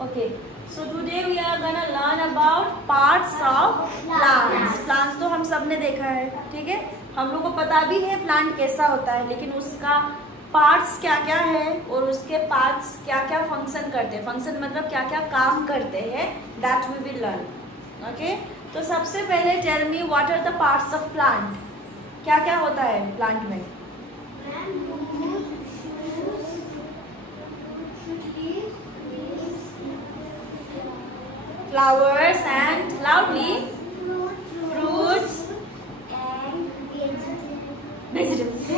Okay, so today we are gonna learn about parts of plants. Plants तो हम सब ने देखा है, ठीक है, हम लोग को पता भी है प्लांट कैसा होता है, लेकिन उसका पार्ट्स क्या क्या है और उसके पार्ट्स क्या क्या फंक्शन करते हैं, फंक्शन मतलब क्या क्या काम करते हैं, that we will learn. Okay, तो सबसे पहले tell me what are the parts of plant. क्या क्या होता है प्लांट में? Flowers and loudly fruits and vegetables.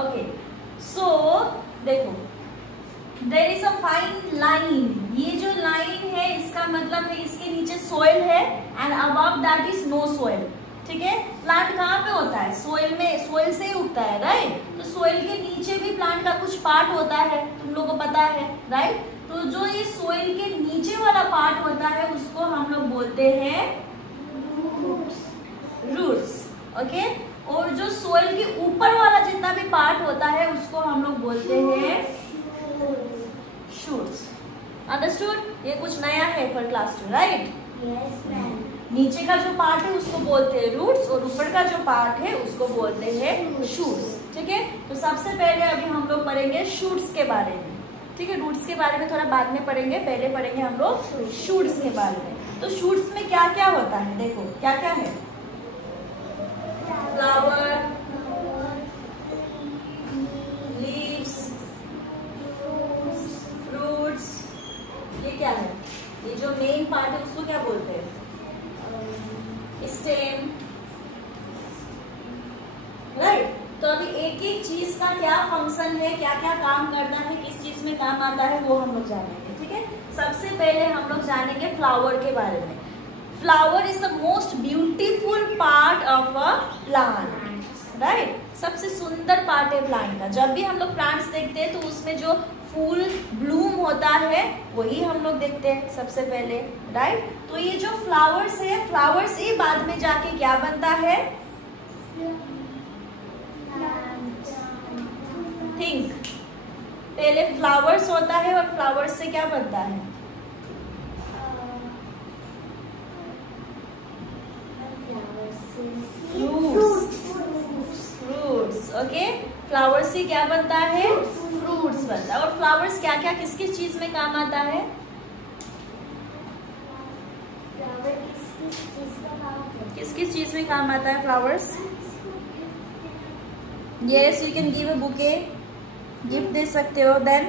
Okay, so देखो, there is a fine line. ये जो लाइन है इसका मतलब है इसके नीचे सोइल है and above that is no soil. ठीक है, प्लांट कहाँ पे होता है? सोइल में, सोइल से ही उगता है, राइट. तो सोइल के नीचे भी प्लांट का कुछ पार्ट होता है, तुम लोगों को पता है, राइट. तो जो ये सोइल के नीचे वाला पार्ट होता है उसको हम लोग बोलते हैं रूट्स. ओके, और जो सोइल के ऊपर वाला जितना भी पार्ट होता है उसको हम लोग बोलते हैं शूट्स. अंडरस्टूड? ये कुछ नया है for class 2, right. Yes, ma'am. नीचे का जो पार्ट है उसको बोलते हैं रूट्स और ऊपर का जो पार्ट है उसको बोलते हैं शूट्स. ठीक है, तो सबसे पहले अभी हम लोग पढ़ेंगे शूट्स के बारे में. ठीक है, रूट्स के बारे में थोड़ा बाद में पढ़ेंगे, पहले पढ़ेंगे हम लोग शूट्स के बारे में. तो शूट्स में क्या क्या होता है, देखो क्या क्या है. Flower, leaves, fruits. ये क्या है? ये जो मेन पार्ट है उसको क्या बोलते हैं? Stem, right. तो अभी एक एक चीज का क्या फंक्शन है, क्या क्या काम करता है, किस चीज में काम आता है वो हम लोग जानेंगे. ठीक है, सबसे पहले हम लोग जानेंगे फ्लावर के बारे में. Flower is the most beautiful part of a plant, right. सबसे सुंदर पार्ट है प्लांट का. जब भी हम लोग प्लांट्स देखते हैं तो उसमें जो फूल ब्लूम होता है वही हम लोग देखते हैं सबसे पहले, राइट. तो ये जो फ्लावर्स है, फ्लावर से बाद में जाके क्या बनता है? थिंक. पहले फ्लावर्स होता है और फ्लावर्स से क्या बनता है? फ्रूट्स. ओके, फ्लावर्स से क्या बनता है? फ्रूट्स बनता है. और फ्लावर्स क्या क्या किस किस चीज में काम आता है? किस किस चीज में काम आता है flowers? Yes, you can give a bouquet, gift दे सकते हो. Then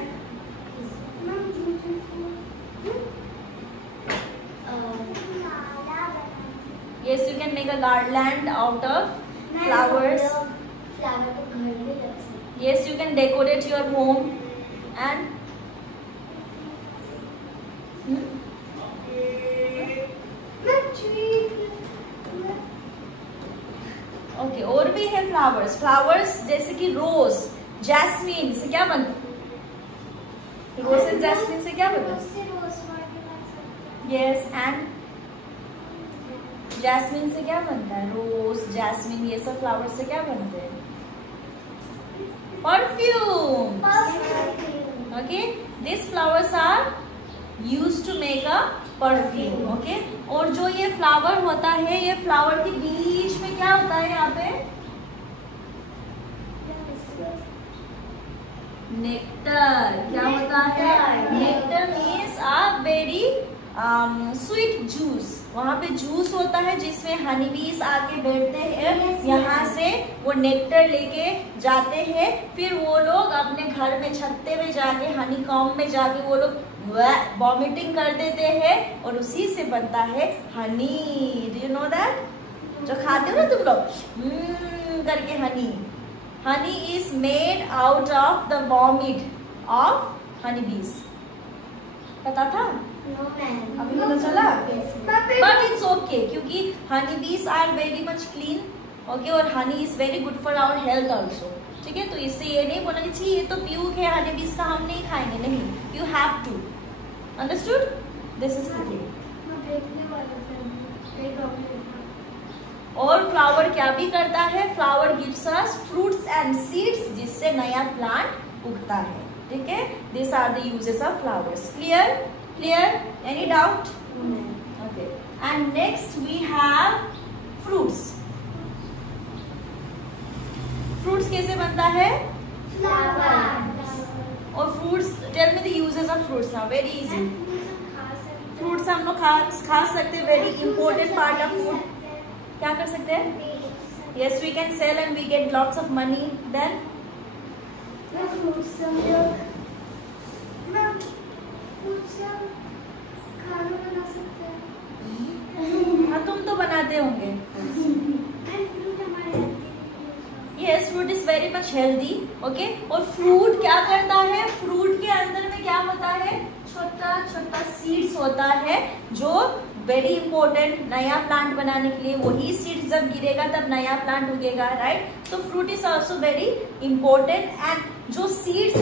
yes, you can make a garland out of flowers. Yes, you can decorate your home and okay, और भी है फ्लावर्स. फ्लावर्स जैसे कि रोज, जैस्मिन से क्या बनता है? रोज एंड जैस्मिन से क्या बनता है? यस, एंड जैस्मिन से क्या बनता है? रोज, जैस्मिन, ये सब फ्लावर से क्या बनते हैं? Perfume. Okay, this flowers are used to make a perfume. Okay, और जो ये फ्लावर होता है, ये फ्लावर के बीच में क्या होता है? यहाँ पे नेक्टर. क्या होता है? Nectar means a very sweet juice. वहाँ पे जूस होता है जिसमें हनी बीज आके बैठते हैं. यहाँ से वो नेक्टर लेके जाते हैं, फिर वो लोग अपने घर में छत्ते में जाके, हनी कॉम्ब में जाके वो लोग वॉमिटिंग कर देते हैं और उसी से बनता है Honey. Do you know that? जो खाते हो ना तुम लोग करके Honey. Honey is made out of the vomit of honey बीज. पता था? No, ma'am. अभी पता चला? Yes, बट इट्स ओके, क्योंकि honey bees are very much clean. Okay, और honey is very good for our health also. ठीक है, तो इससे ये नहीं बोला कि ये तो प्यूक है हनी बीज का, हम नहीं खाएंगे. नहीं, you have to. Understood? This is the thing. और फ्लावर क्या भी करता है, flower gives us fruits and seeds, जिससे नया प्लांट उगता है। ठीक है, this are the uses of flowers. Clear? Clear? Any doubt? Okay, and next we have fruits. Fruits कैसे बनता है? और fruits, tell me the uses of fruits now, very easy. Fruits हम लोग खा सकते हैं, very important part of food. क्या कर सकते हैं? Yes, we can sell and we get lots of money. Then हाँ, तुम तो बनाते होंगे। Yes, fruit is very much healthy. Okay, और फ्रूट क्या करता है? फ्रूट के अंदर में क्या होता है? छोटा छोटा सीड्स होता है, जो वेरी इंपॉर्टेंट नया प्लांट बनाने के लिए। वही सीड्स जब गिरेगा तब नया प्लांट उगेगा, राइट? तो fruit is also very important. And जो सीड्स,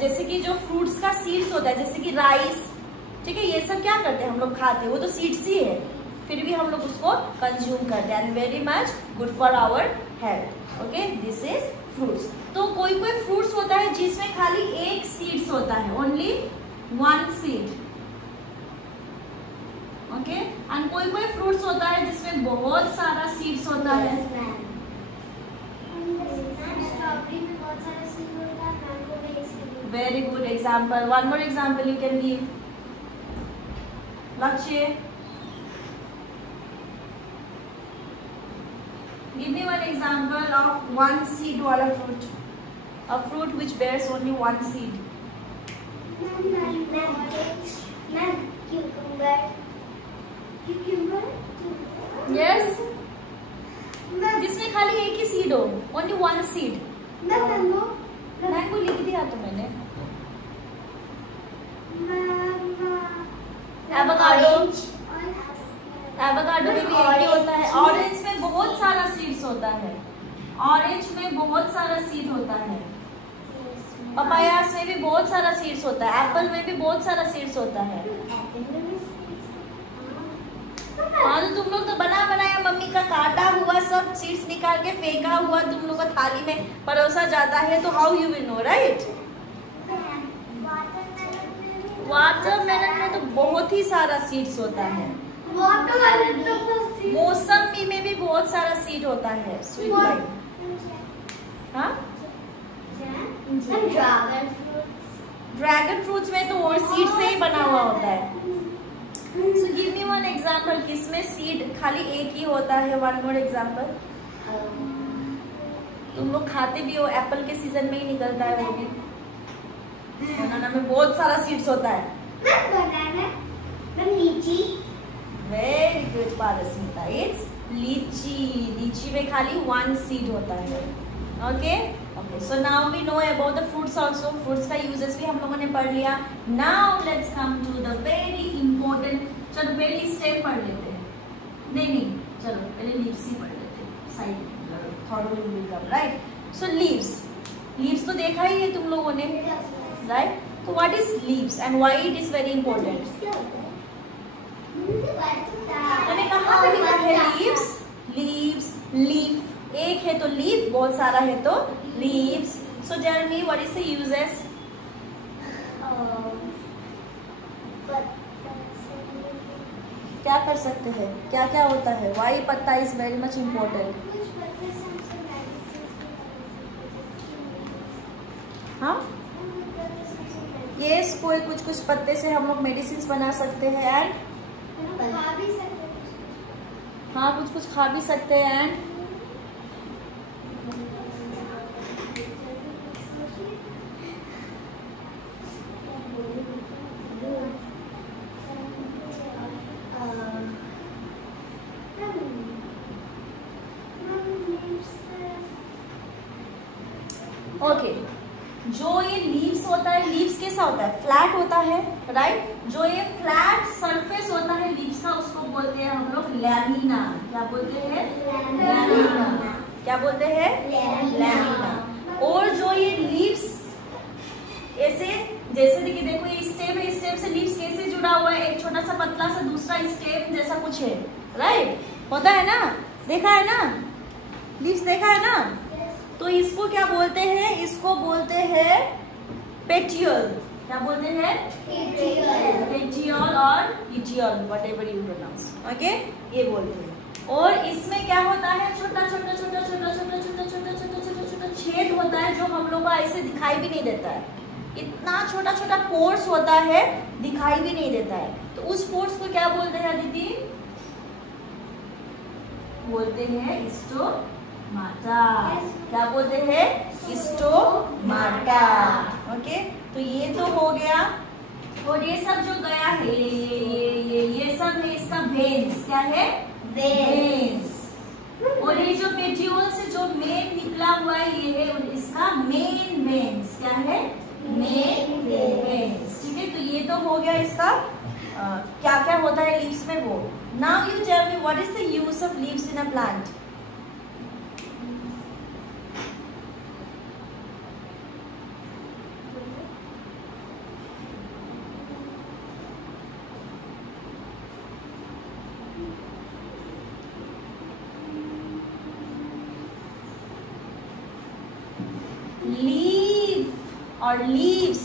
जैसे कि जो फ्रूट्स का सीड्स होता है, जैसे कि राइस, ठीक है, ये सब क्या करते हैं हम लोग? खाते हैं। वो तो सीड्स ही है, फिर भी हम लोग उसको कंज्यूम करते हैं, and very much good for our health. Okay, this is fruits. तो कोई कोई फ्रूट्स होता है जिसमें खाली एक सीड्स होता है, only one seed. Okay, and कोई कोई फ्रूट्स होता है जिसमें बहुत सारा सीड्स होता है। Very good example. One more example you can give. लक्ष्य, give me one example of one seed wala fruit, a fruit which bears only one seed. Yes, जिसमें खाली एक ही सीड हो, only one seed. मैंगो लिख दिया तो मैंने। Avocado में भी एक ही होता है। ऑरेंज में बहुत सारा सीड्स होता है, ऑरेंज में बहुत सारा सीड होता है। पपायास में भी बहुत सारा सीड्स होता है, एप्पल में भी बहुत सारा सीड्स होता है। हाँ, तो तुम लोग तो बना बनाया मम्मी का काटा हुआ सब सीड्स निकाल के फेंका हुआ तुम लोग को थाली में परोसा जाता है, तो how you will know, right? Watermelon में तो बहुत ही सारा सीड्स होता है। मौसमी में भी बहुत सारा सीड होता है, स्वीट लाइम। हाँ, ड्रैगन फ्रूट्स में तो और सीड से ही बना हुआ होता है। So give me one example, किसमें सीड खाली एक ही होता है। One more example. तुम लोग खाते भी हो, एप्पल के सीजन में ही निकलता है वो भी। बनाना में बहुत सारा सीड्स होता है। लीची। वेरी गुड पारस्मिता, इट्स लीची। लीची में खाली वन सीड होता है। Okay okay, so now we know about the fruits also. Fruits का यूजेस भी हम लोगों ने पढ़ लिया। Now let's come to the very important. चलो पहली स्टेप पढ़ लेते हैं। नहीं, चलो पहले लीव्स ही पढ़ लेते हैं, साइड थोड़ा will come, right? So leaves तो देखा ही है तुम लोगों ने, राइट? तो what is leaves and why it is very important? मैंने कहा पे लिखा है लीव्स, लीफ एक है तो लीफ, बहुत सारा है तो leaves. So tell me what is the uses? क्या कर सकते हैं, क्या क्या होता है? व्हाई पत्ता इज वेरी मच इम्पोर्टेंट? हाँ, यस, कोई कुछ पत्ते से हम लोग मेडिसिन बना सकते हैं। एंड हाँ, कुछ खा भी सकते हैं। एंड ओके, जो ये लीव्स होता है, लीव्स कैसा होता है? फ्लैट होता है, राइट? जो ये फ्लैट सरफेस होता है लीव्स का, उसको बोलते हैं हम लोग लैमिना। क्या बोलते हैं? लैमिना। क्या बोलते हैं? लैमिना। और जो ये लीव्स ऐसे, जैसे देखो ये स्टेम है, स्टेम से लीव्स कैसे जुड़ा हुआ है? एक छोटा सा पतला सा दूसरा स्टेम जैसा कुछ है, राइट? होता है ना? देखा है ना, लीव्स देखा है ना। तो इसको क्या बोलते हैं, इसको बोलते हैं पेटियोल। क्या बोलते हैं, पेटियोल और इटियोल, व्हाटएवर यू प्रोनाउंस, ओके, ये बोलते हैं। और इसमें क्या होता है, छोटा छोटा छोटा छोटा छोटा छोटा छोटा छोटा छोटा छोटा छेद होता है, जो हम लोग को ऐसे दिखाई भी नहीं देता है। इतना छोटा छोटा पोर्स होता है, दिखाई भी नहीं देता है। तो उस पोर्स को क्या बोलते हैं दीदी, बोलते हैं स्टोमाटा। क्या बोलते हैं, स्टोमाटा, ओके। तो ये तो हो गया। और ये सब जो गया है, ये सब है इसका वेन्स। क्या है, वेन्स। और ये जो पेटियोल से जो मेन निकला हुआ है, ये है इसका मेन वेन्स। क्या है, मेन वेन्स, ठीक है। तो ये तो हो गया इसका क्या क्या होता है लीव्स में वो। Now you tell me what is the use of leaves in a plant. Leaf or leaves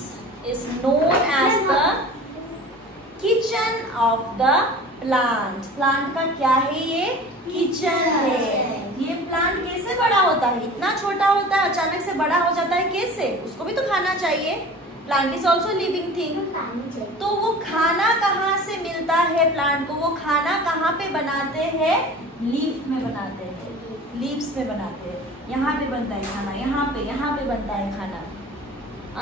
is known as the kitchen of the plant. Plant का क्या है, ये किचन है। ये प्लांट कैसे बड़ा होता है, इतना छोटा होता है, अचानक से बड़ा हो जाता है कैसे, उसको भी तो खाना चाहिए। Plant is also living thing. तो वो खाना कहाँ से मिलता है प्लांट को, वो खाना कहाँ पे बनाते हैं, लीफ में बनाते हैं, लीव्स में बनाते हैं। यहाँ पे बनता है खाना, यहाँ पे बनता है खाना।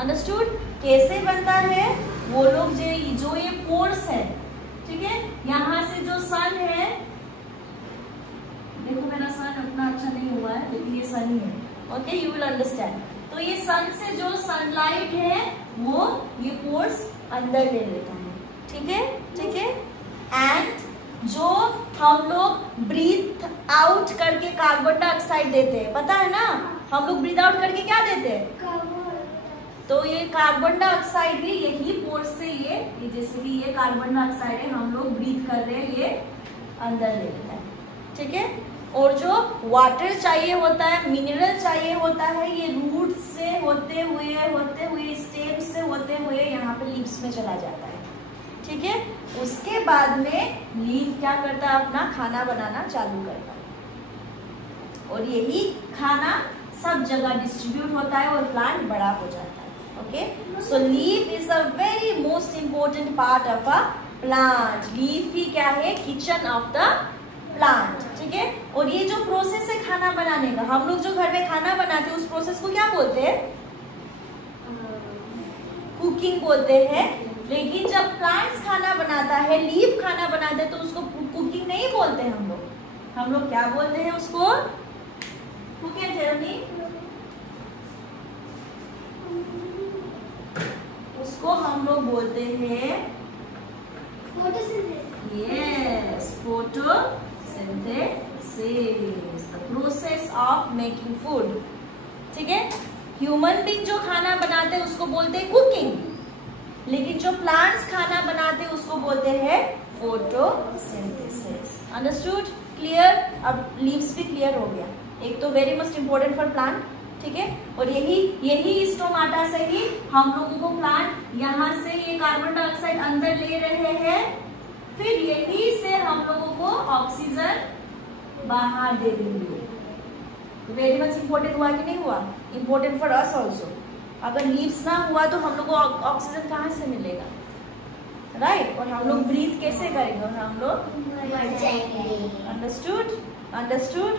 अंडरस्टूड। कैसे बनता है, वो लोग जो ये पोर्स है, ठीक है, यहाँ से जो सन है, देखो मेरा सन उतना अच्छा नहीं हुआ है लेकिन ये सन ही है, ओके, यू विल अंडरस्टैंड। तो ये सन से जो सनलाइट है वो ये पोर्स अंदर ले लेता है, ठीक है, ठीक है। एंड जो हम लोग ब्रीथ आउट करके कार्बन डाइऑक्साइड देते हैं, पता है ना, हम लोग ब्रीथ आउट करके क्या देते हैं, तो ये कार्बन डाइऑक्साइड भी यही पोर्स से ये जैसे कि ये कार्बन डाइऑक्साइड है, हम लोग ब्रीथ कर रहे हैं, ये अंदर ले लेता है, ठीक है। और जो वाटर चाहिए होता है, मिनरल चाहिए होता है, ये रूट से होते हुए स्टेम से होते हुए यहाँ पे लीव्स में चला जाता है, ठीक है। उसके बाद में लीफ क्या करता है, अपना खाना बनाना चालू करता है, और यही खाना सब जगह डिस्ट्रीब्यूट होता है और प्लांट बड़ा हो जाता है, okay. So leaf is a very most important part of a plant. Leaf ही क्या है, किचन ऑफ द प्लांट, ठीक है। और ये जो प्रोसेस है खाना बनाने का, हम लोग जो घर में खाना बनाते हैं उस प्रोसेस को क्या बोलते हैं, कुकिंग बोलते हैं। लेकिन जब प्लांट्स खाना बनाता है, लीफ खाना बनाता है, तो उसको कुकिंग नहीं बोलते हम लोग क्या बोलते हैं उसको, Who can tell me? उसको हम लोग बोलते हैं photosynthesis. Yes, photosynthesis, the process of making food, ठीक है। ह्यूमन बीइंग जो खाना बनाते हैं उसको बोलते हैं कुकिंग, लेकिन जो प्लांट्स खाना बनाते हैं उसको बोलते हैं फोटोसिंथेसिस। Understood, clear. अब लीव्स भी क्लियर हो गया, एक तो very must important for plant, ठीक है। और यही स्टोमाटा से ही हम लोगों को प्लांट यहाँ से ये कार्बन डाइऑक्साइड अंदर ले रहे हैं, फिर यही से हम लोगों को ऑक्सीजन बाहर दे देंगे। वेरी मच इम्पोर्टेंट हुआ कि नहीं हुआ, इम्पोर्टेंट फॉर अस ऑल्सो। अगर लीव्स ना हुआ तो हम लोग को ऑक्सीजन कहाँ से मिलेगा, राइट। और हम लोग ब्रीथ कैसे करेंगे, और हम लोग अंडरस्टूड, अंडरस्टूड।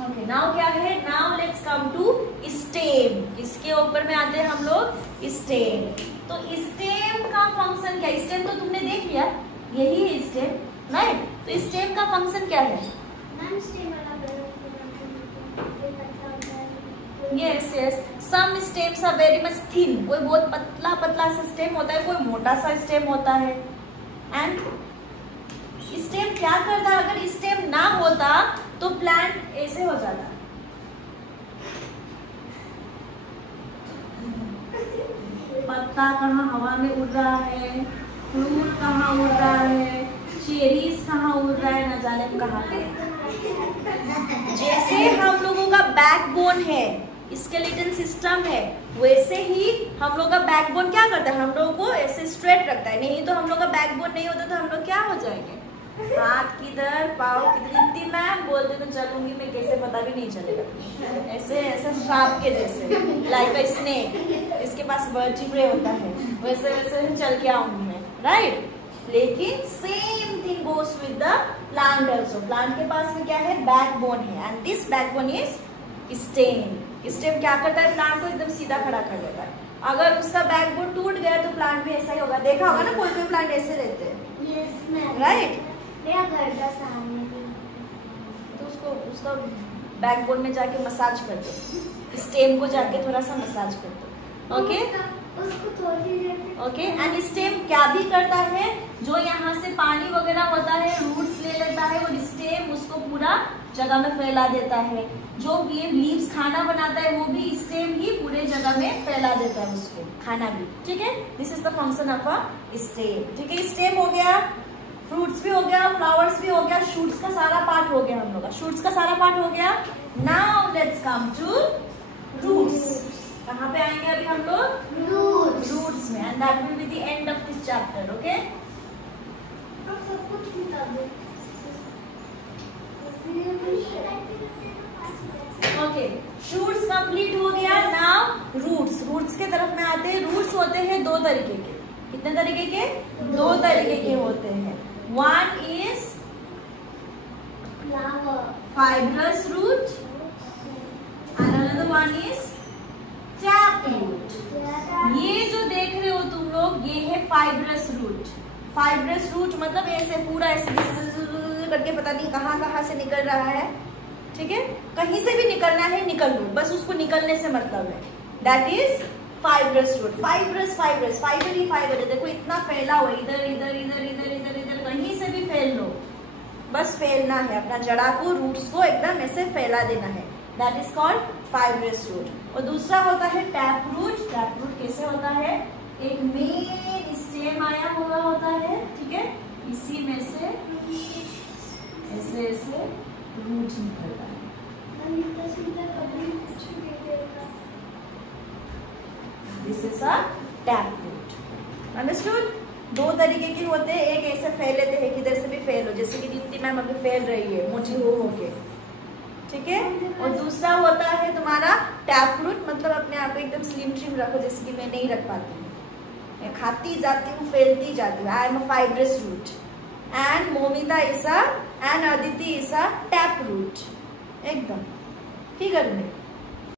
ओके, नाउ क्या है, now let's come to stem. इसके ऊपर में आते हैं हम लोग स्टेम। तो स्टेम का फंक्शन क्या, स्टेम तो तुमने देख लिया, यही है स्टेम, राइट। तो स्टेम का फंक्शन क्या है, yes yes, some stems are very much thin, कोई बहुत पतला पतला सा स्टेम होता है, कोई मोटा सा स्टेम होता है। एंड स्टेम क्या करता है, अगर स्टेम ना होता तो प्लांट ऐसे हो जाता, पत्ता कहाँ हवा में उड़ रहा है, फ्रूट कहाँ उड़ रहा है, चेरीज कहाँ उड़ रहा है, न जाने कहाँ पे। जैसे हम लोगों का बैकबोन है, स्केलेटन सिस्टम है, वैसे ही हम लोग का बैकबोन क्या करता है, हम लोगों को ऐसे स्ट्रेट रखता है। नहीं तो हम लोग का बैकबोन नहीं होता तो हम लोग क्या हो जाएंगे, हाथ किधर पाँव किधर। इतनी मैम बोलते तो चलूंगी मैं, कैसे पता भी नहीं चलेगा। ऐसे ऐसे सांप के जैसे, लाइक अ स्नेक, इसके पास वर्टिब्रे होता है, वैसे वैसे चल के आऊंगी मैं, राइट। लेकिन same thing goes with the plant also. Plant के पास में क्या है, बैकबोन है, and this backbone is stem. Stem क्या करता है, प्लांट को एकदम सीधा खड़ा कर देता है। अगर उसका बैकबोन टूट गया तो प्लांट भी ऐसा ही होगा। देखा होगा ना, कोई कोई प्लांट ऐसे रहते हैं, राइट। मेरा घर का सामने भी। तो उसका बैकबोन में जाके मसाज कर दो, स्टेम को जाके थोड़ा सा मसाज कर दो, ओके। उसको थोड़ी देर ओके, एंड स्टेम क्या भी करता है, जो यहाँ से पानी वगैरह होता है रूट्स ले लेता है, और स्टेम उसको पूरा जगह में फैला देता है। जो ये लीव्स खाना बनाता है वो भी स्टेम ही पूरे जगह में फैला देता है उसको, खाना भी, ठीक है। This is the function of a stem, ठीक है। स्टेम हो गया, फ्रूट्स भी हो गया, फ्लावर्स भी हो गया, शूट्स का सारा पार्ट हो गया हम लोग का, शूट्स का सारा पार्ट हो गया। Now let's come to roots. कहाँ पे आएंगे अभी हम लोग, रूट्स में, and that will be the end of this chapter, okay. सब कुछ बता दो। ओके, शूट्स कंप्लीट हो गया। Now roots. रूट्स के तरफ में आते हैं। रूट्स होते हैं दो तरीके के। कितने तरीके के, दो तरीके के होते हैं। One is fibrous root and another one is tap root. ये जो देख रहे हो तुम लोग, ये है fibrous root. fibrous root मतलब ऐसे पूरा ऐसे करके पता नहीं कहाँ कहाँ से निकल रहा है, ठीक है। कहीं से भी निकलना है निकल लो, बस उसको निकलने से मतलब है। That is fibrous root. fibrous fibre he fibre है। देखो इतना फैला हुआ, इधर इधर इधर इधर इधर इधर कहीं से भी फैल लो, बस फैलना है अपना जड़ा को, रूट्स को एकदम ऐसे फैला देना है। That is called fibrous root. और दूसरा होता है टैप रूट। टैप रूट कैसे होता है, एक मेन स्टेम आया हुआ होता है, ठीक है, इसी में से ऐसे ऐसे रूट निकलता है। This is a tap root. Understood. दो तरीके के होते हैं, एक ऐसे फैल लेते हैं, किधर से भी फैल हो, जैसे कि दीप्ति मैम अभी फैल रही है मोटी हो के, ठीक है। और दूसरा होता है तुम्हारा टैप रूट, मतलब अपने आप को एकदम स्लिम ट्रिम रखो, जैसे कि मैं नहीं रख पाती हूँ, मैं खाती जाती हूँ, फैलती जाती हूँ। I am a fibrous root and Momita is a and Aditi is a tap root, एकदम फिगर में।